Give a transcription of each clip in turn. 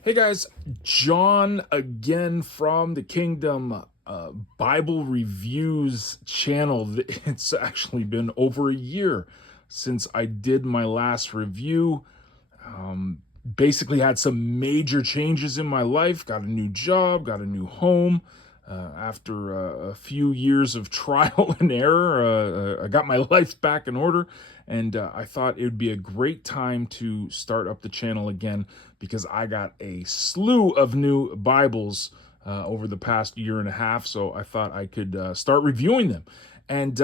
Hey guys, John again from the Kingdom Bible Reviews channel. It's actually been over a year since I did my last review. Basically, had some major changes in my life, got a new job, got a new home. After a few years of trial and error, I got my life back in order, and I thought it would be a great time to start up the channel again because I got a slew of new Bibles over the past year and a half, so I thought I could start reviewing them. And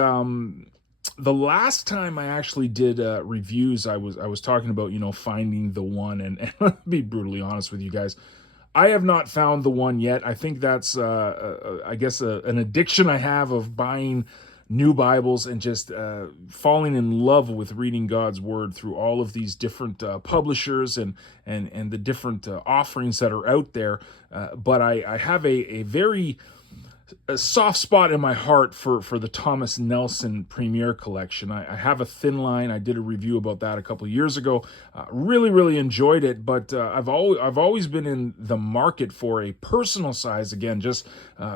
the last time I actually did reviews, I was talking about finding the one, and let me be brutally honest with you guys, I have not found the one yet. I think that's I guess an addiction I have of buying new Bibles and just falling in love with reading God's word through all of these different publishers and the different offerings that are out there. But I have a very a soft spot in my heart for the Thomas Nelson Premier Collection. I have a thin line. I did a review about that a couple of years ago. Really enjoyed it, but I've always been in the market for a personal size again, just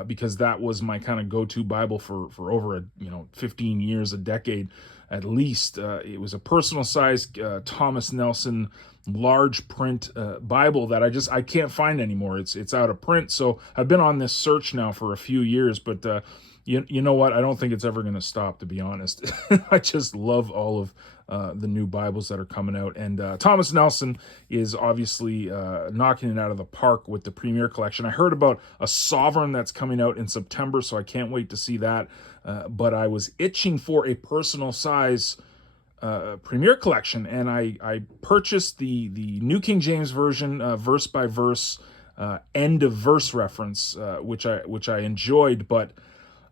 because that was my kind of go-to Bible for over 15 years, a decade at least. It was a personal size Thomas Nelson large print Bible that I can't find anymore. It's out of print. So I've been on this search now for a few years, but you know what? I don't think it's ever going to stop, to be honest. I just love all of the new Bibles that are coming out, and Thomas Nelson is obviously knocking it out of the park with the Premier Collection. I heard about a Sovereign that's coming out in September, so I can't wait to see that. But I was itching for a personal size Premier Collection, and I purchased the New King James Version, verse by verse, end of verse reference, which I enjoyed, but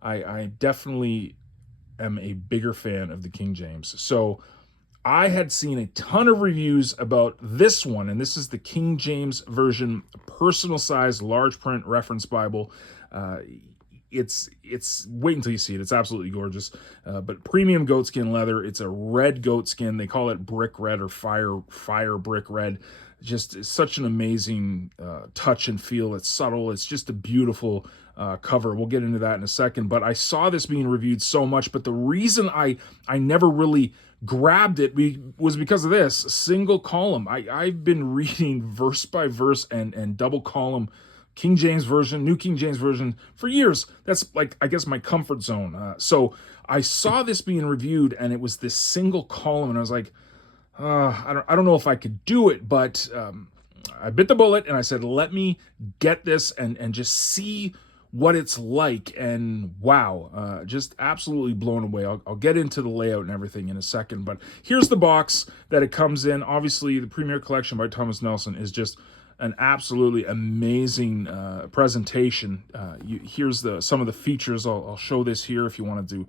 I definitely am a bigger fan of the King James. So I had seen a ton of reviews about this one, and this is the King James Version personal size large print reference Bible. It's wait until you see it. It's absolutely gorgeous. But premium goatskin leather. It's a red goatskin. They call it brick red or fire brick red. Just such an amazing touch and feel. It's subtle. It's just a beautiful cover. We'll get into that in a second. But I saw this being reviewed so much. But the reason I never really grabbed it was because of this single column. I've been reading verse by verse and double column King James Version, New King James Version for years. That's like, I guess, my comfort zone. So I saw this being reviewed, and it was this single column, and I was like, I don't know if I could do it, but I bit the bullet, and I said, let me get this and just see what it's like. And wow, just absolutely blown away. I'll get into the layout and everything in a second, but here's the box that it comes in. Obviously, the Premier Collection by Thomas Nelson is just an absolutely amazing presentation. Here's some of the features. I'll show this here if you wanted to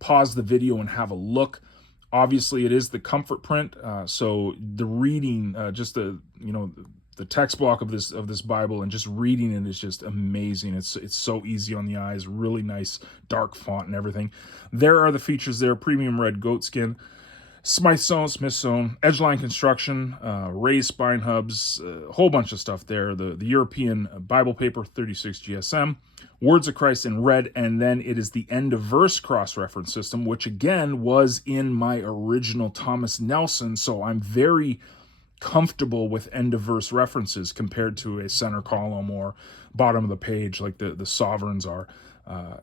pause the video and have a look. Obviously, it is the comfort print, so the reading, just the text block of this Bible and just reading it is just amazing. It's so easy on the eyes, really nice dark font and everything. There are the features there: premium red goatskin, Smithsonian, edgeline construction, raised spine hubs, a whole bunch of stuff there. The European Bible paper 36 GSM, Words of Christ in red, and then it is the end of verse cross-reference system, which again was in my original Thomas Nelson, so I'm very comfortable with end of verse references compared to a center column or bottom of the page like the Sovereigns are.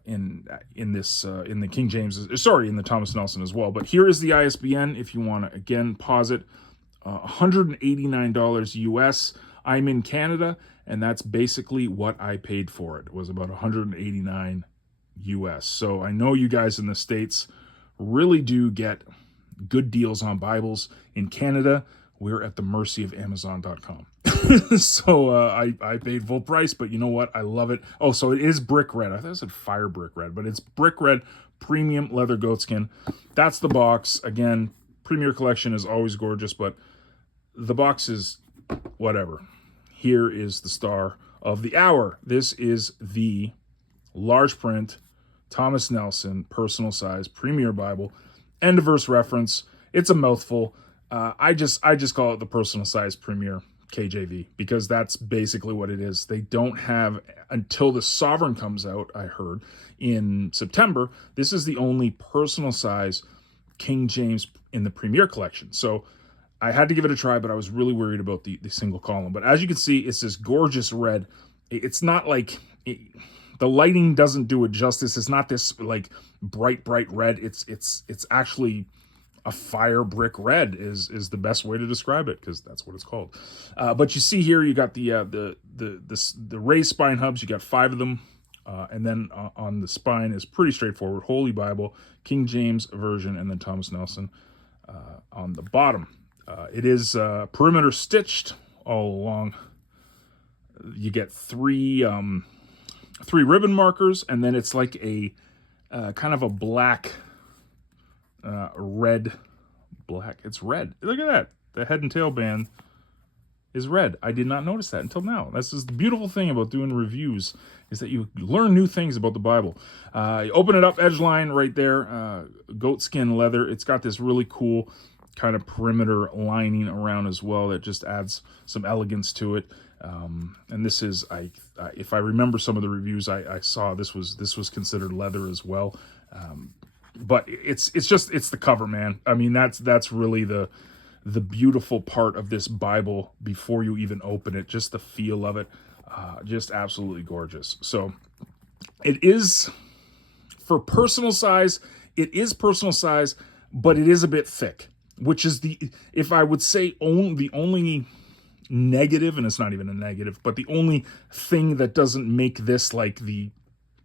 In the King James, in the Thomas Nelson as well. But here is the ISBN if you want to again pause it. $189 US. I'm in Canada, and that's basically what I paid for it. It was about $189 US. So I know you guys in the States really do get good deals on Bibles. In Canada, we're at the mercy of Amazon.com. So I paid full price, but you know what? I love it. Oh, so it is brick red. I thought it said fire brick red, but it's brick red premium leather goatskin. That's the box. Again, Premier Collection is always gorgeous, but the box is whatever. Here is the star of the hour. This is the large print Thomas Nelson personal size Premier Bible, end of verse reference. It's a mouthful. I just call it the personal size Premier. KJV, because that's basically what it is. They don't have, until the Sovereign comes out, I heard, in September, this is the only personal size King James in the Premier Collection. So I had to give it a try, but I was really worried about the single column. But as you can see, it's this gorgeous red. It's not like, the lighting doesn't do it justice. It's not this like bright red. It's actually a fire brick red is the best way to describe it, because that's what it's called. But you see here, you got the raised spine hubs. You got 5 of them, and then on the spine is pretty straightforward: Holy Bible, King James Version, and then Thomas Nelson on the bottom. It is perimeter stitched all along. You get 3 ribbon markers, and then it's like a kind of a black. Black. It's red. Look at that. The head and tail band is red. I did not notice that until now. This is the beautiful thing about doing reviews, is that you learn new things about the Bible. You open it up, edge line right there, goat skin leather. It's got this really cool kind of perimeter lining around as well that just adds some elegance to it. And this is, if I remember some of the reviews I saw, this was considered leather as well. But it's the cover, man. I mean, that's really the beautiful part of this Bible before you even open it. Just the feel of it, just absolutely gorgeous. So it is, for personal size, it is personal size, but it is a bit thick, which is if I would say the only negative, and it's not even a negative, but the only thing that doesn't make this like the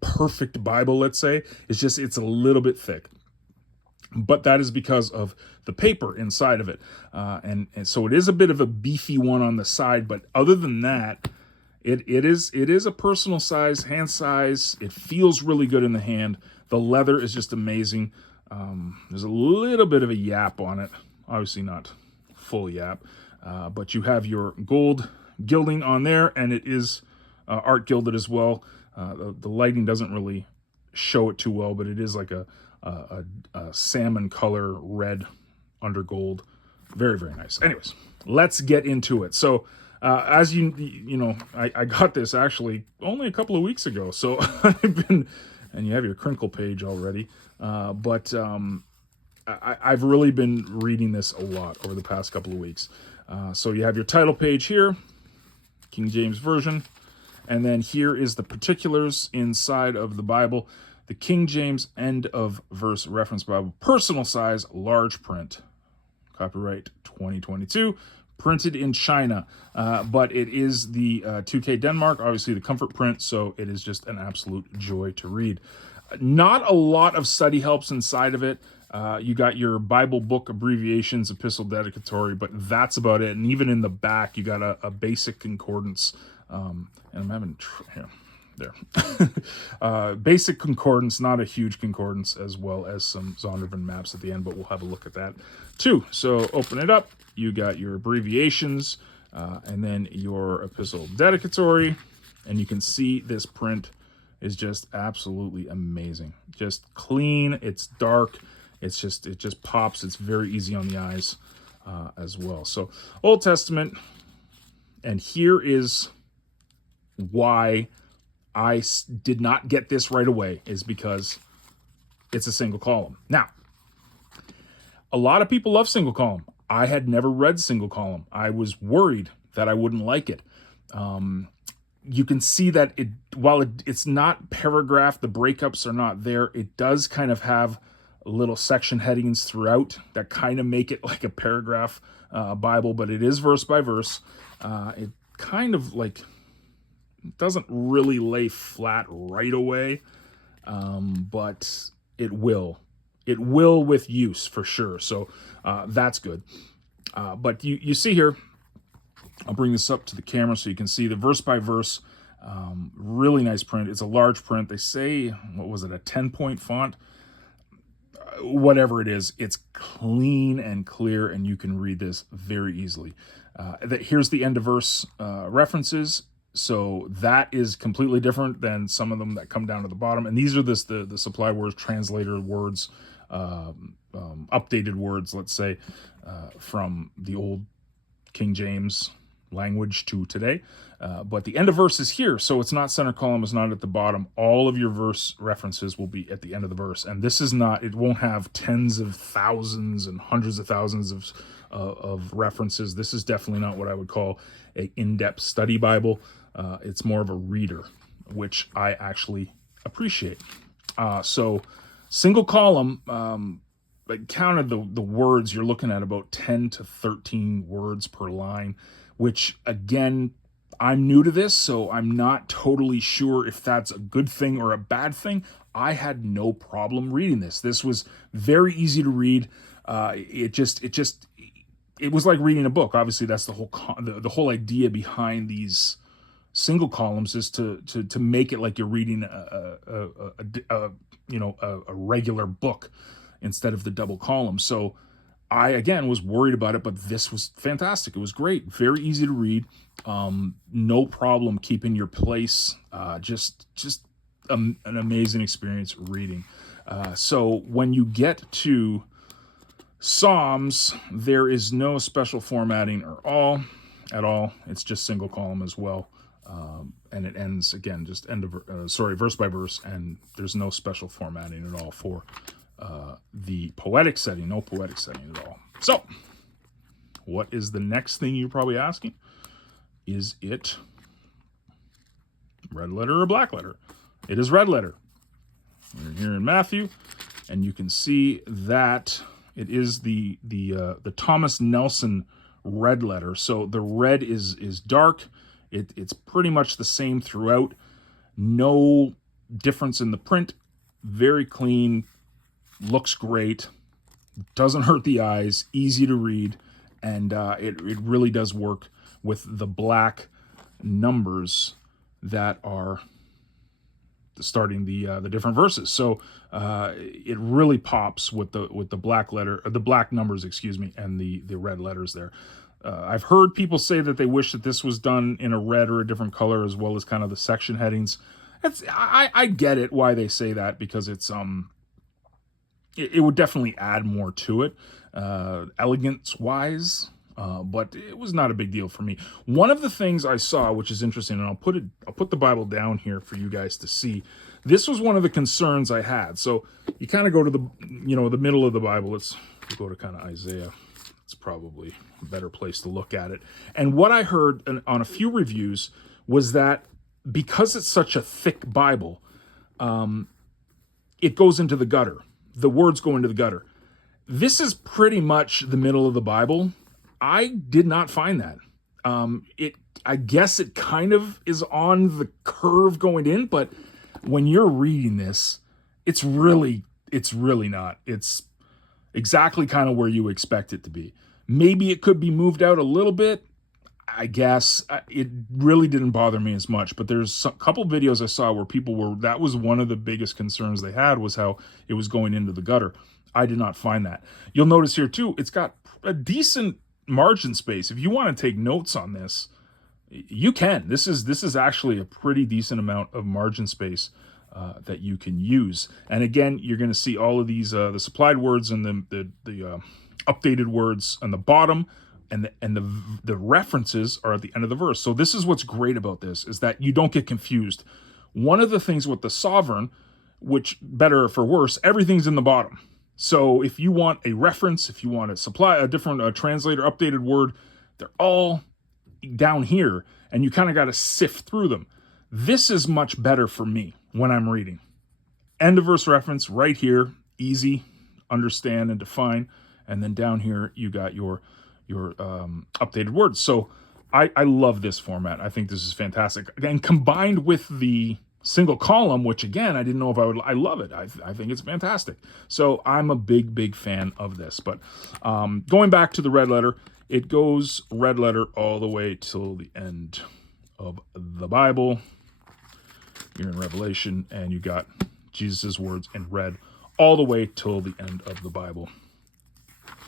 perfect Bible, let's say, is just it's a little bit thick. But that is because of the paper inside of it. And so it is a bit of a beefy one on the side, but other than that, it is a personal size, hand size. It feels really good in the hand. The leather is just amazing. There's a little bit of a yap on it. Obviously not full yap, but you have your gold gilding on there, and it is art gilded as well. The lighting doesn't really show it too well, but it is like a salmon color red under gold. Very, very nice. Anyways, let's get into it. So as you know, I got this actually only a couple of weeks ago. So I've been, and you have your crinkle page already. But I've really been reading this a lot over the past couple of weeks. So you have your title page here, King James Version. And then here is the particulars inside of the Bible. The King James End of Verse Reference Bible, personal size, large print. Copyright 2022, printed in China. But it is the 2K Denmark, obviously the comfort print, so it is just an absolute joy to read. Not a lot of study helps inside of it. You got your Bible book abbreviations, epistle dedicatory, but that's about it. And even in the back, you got a basic concordance. And I'm having here, there. Basic concordance, not a huge concordance, as well as some Zondervan maps at the end, but we'll have a look at that too. So open it up. You got your abbreviations, and then your epistle dedicatory, and you can see this print is just absolutely amazing. Just clean. It's dark. It just pops. It's very easy on the eyes as well. So Old Testament, and here is why I did not get this right away, is because it's a single column. Now, a lot of people love single column. I had never read single column. I was worried that I wouldn't like it. You can see that while it's not paragraph, the breakups are not there, it does kind of have little section headings throughout that kind of make it like a paragraph Bible, but it is verse by verse. It kind of like doesn't really lay flat right away, but it will. It will with use for sure. So that's good. But you see here, I'll bring this up to the camera so you can see the verse by verse. Really nice print. It's a large print. They say, what was it, a 10-point font? Whatever it is, it's clean and clear, and you can read this very easily. Here's the end of verse references. So that is completely different than some of them that come down to the bottom. And these are the supply words, translator words, updated words, let's say, from the old King James, language to today. But the end of verse is here, so it's not center column, it's not at the bottom. All of your verse references will be at the end of the verse. And this is not, it won't have tens of thousands and hundreds of thousands of references. This is definitely not what I would call an in-depth study Bible. It's more of a reader, which I actually appreciate. So single column, I counted the words, you're looking at about 10 to 13 words per line, which again, I'm new to this, so I'm not totally sure if that's a good thing or a bad thing. I had no problem reading this. This was very easy to read. It was like reading a book. Obviously, that's the whole idea behind these single columns is to make it like you're reading a regular book instead of the double column. So I, again, was worried about it, but this was fantastic. It was great. Very easy to read. No problem keeping your place. Just an amazing experience reading. So when you get to Psalms, there is no special formatting at all. It's just single column as well. And it ends, again, just verse by verse, and there's no special formatting at all for the poetic setting, no poetic setting at all. So, what is the next thing you're probably asking? Is it red letter or black letter? It is red letter. We're here in Matthew, and you can see that it is the Thomas Nelson red letter. So the red is dark. It's pretty much the same throughout. No difference in the print. Very clean. Looks great. Doesn't hurt the eyes. Easy to read. And it really does work with the black numbers that are starting the different verses. So it really pops with the black letter, or the black numbers, and the red letters there. I've heard people say that they wish that this was done in a red or a different color, as well as kind of the section headings. I get it why they say that, because it's it would definitely add more to it, elegance wise. But it was not a big deal for me. One of the things I saw, which is interesting, and I'll put the Bible down here for you guys to see. This was one of the concerns I had. So you kind of go to the middle of the Bible. Let's go to kind of Isaiah. It's probably a better place to look at it. And what I heard on a few reviews was that because it's such a thick Bible, it goes into the gutter. The words go into the gutter. This is pretty much the middle of the Bible. I did not find that. I guess it kind of is on the curve going in, but when you're reading this, it's really not. It's exactly kind of where you expect it to be. Maybe it could be moved out a little bit. I guess it really didn't bother me as much, but there's a couple videos I saw where that was one of the biggest concerns they had, was how it was going into the gutter. I did not find that. You'll notice here too, it's got a decent margin space. If you want to take notes on this, you can. This is actually a pretty decent amount of margin space that you can use. And again, you're going to see all of these the supplied words and the updated words on the bottom, and the references are at the end of the verse. So this is what's great about this, is that you don't get confused. One of the things with the Sovereign, which better or for worse, everything's in the bottom. So if you want a reference, if you want to supply a different translator, updated word, they're all down here, and you kind of got to sift through them. This is much better for me when I'm reading. End of verse reference right here, easy, understand and define, and then down here you got your updated words. So I love this format. I think this is fantastic, and combined with the single column, which again, I didn't know if I love it. I think it's fantastic. So I'm a big fan of this. But going back to the red letter, it goes red letter all the way till the end of the Bible. You're in Revelation, and you got Jesus' words in red all the way till the end of the Bible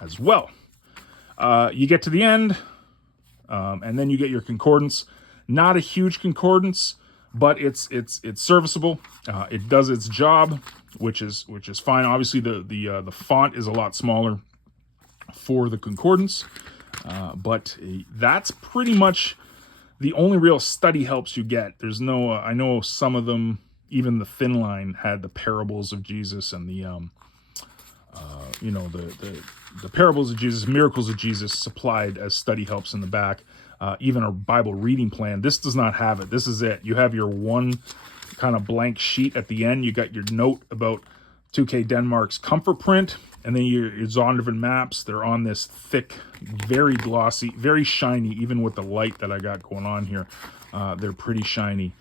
as well. You get to the end, and then you get your concordance. Not a huge concordance, but it's serviceable. It does its job, which is fine. Obviously, the font is a lot smaller for the concordance, But that's pretty much the only real study helps you get. There's no, I know some of them, even the thin line had the parables of Jesus and the, the parables of Jesus, miracles of Jesus supplied as study helps in the back. Even a Bible reading plan. This does not have it. This is it. You have your one kind of blank sheet at the end. You got your note about 2K Denmark's comfort print, and then your Zondervan maps. They're on this thick, very glossy, very shiny, even with the light that I got going on here. They're pretty shiny.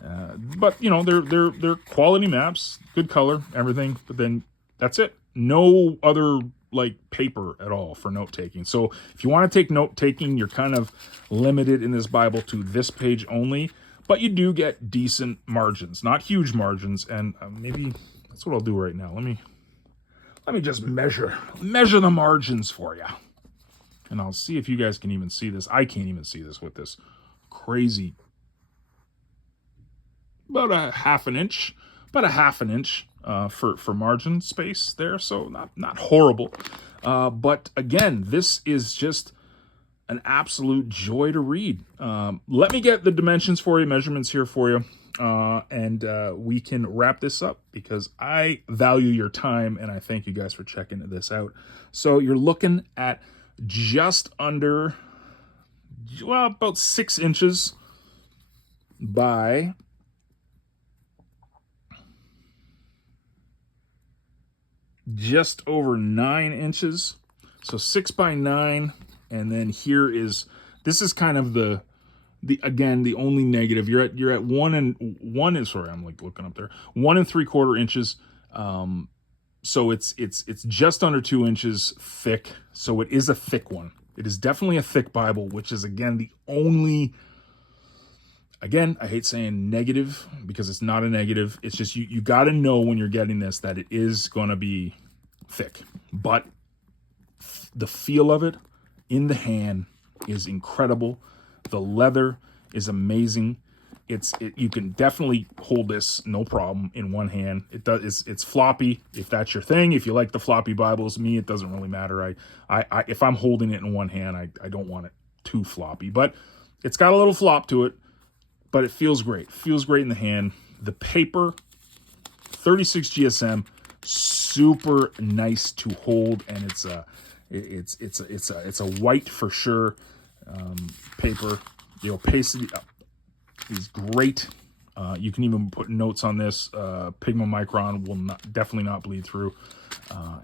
But you know, they're quality maps, good color, everything. But then that's it. No other like paper at all for note taking. So if you want to take note taking, you're kind of limited in this Bible to this page only. But you do get decent margins, not huge margins. And maybe that's what I'll do right now. Let me just measure the margins for you, and I'll see if you guys can even see this. I can't even see this with this crazy. About a half an inch for margin space there, so not horrible. But again, this is just an absolute joy to read. Let me get the dimensions for you, measurements here for you, and we can wrap this up because I value your time and I thank you guys for checking this out. So you're looking at just under, well, about 6 inches by just over 9 inches. So 6 by 9. And then here is, this is kind of the again, the only negative. You're at 1 and sorry, I'm like looking up there. 1 3/4 inches. So it's just under 2 inches thick. So it is a thick one. It is definitely a thick Bible, which is again the only, again, I hate saying negative because it's not a negative. It's just you got to know when you're getting this that it is going to be thick. But the feel of it in the hand is incredible. The leather is amazing. You can definitely hold this no problem in one hand. It's floppy if that's your thing. If you like the floppy Bibles, me, it doesn't really matter. I if I'm holding it in one hand, I don't want it too floppy. But it's got a little flop to it, but it feels great. Feels great in the hand. The paper, 36 GSM, super nice to hold, and it's a white for sure paper. The opacity is great. You can even put notes on this. Pigma Micron will definitely not bleed through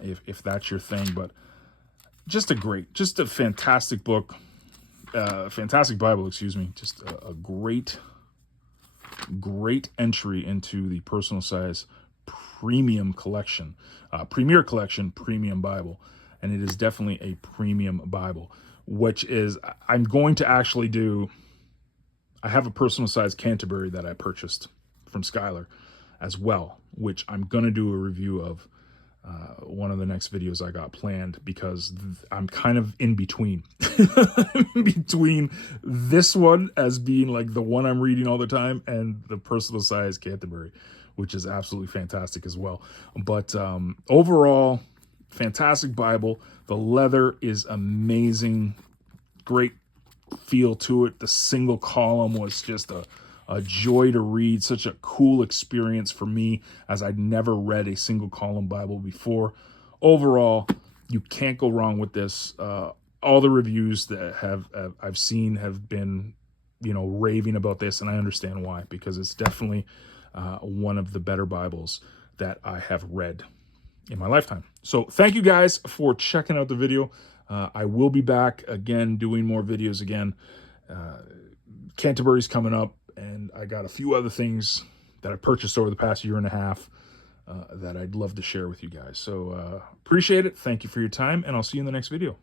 if that's your thing. But just a fantastic book, fantastic Bible. Excuse me. Just a great entry into the personal size premium collection, premier collection, premium Bible. And it is definitely a premium Bible, which is, I'm going to actually do, I have a personal size Canterbury that I purchased from Skylar as well, which I'm going to do a review of one of the next videos I got planned, because I'm kind of in between, between this one as being like the one I'm reading all the time and the personal size Canterbury, which is absolutely fantastic as well. But overall, fantastic Bible. The leather is amazing. Great feel to it. The single column was just a joy to read. Such a cool experience for me, as I'd never read a single column Bible before. Overall, you can't go wrong with this. All the reviews that I've seen have been, raving about this, and I understand why, because it's definitely one of the better Bibles that I have read in my lifetime. So thank you guys for checking out the video. I will be back again doing more videos again. Canterbury's coming up, and I got a few other things that I purchased over the past year and a half that I'd love to share with you guys. So appreciate it. Thank you for your time, and I'll see you in the next video.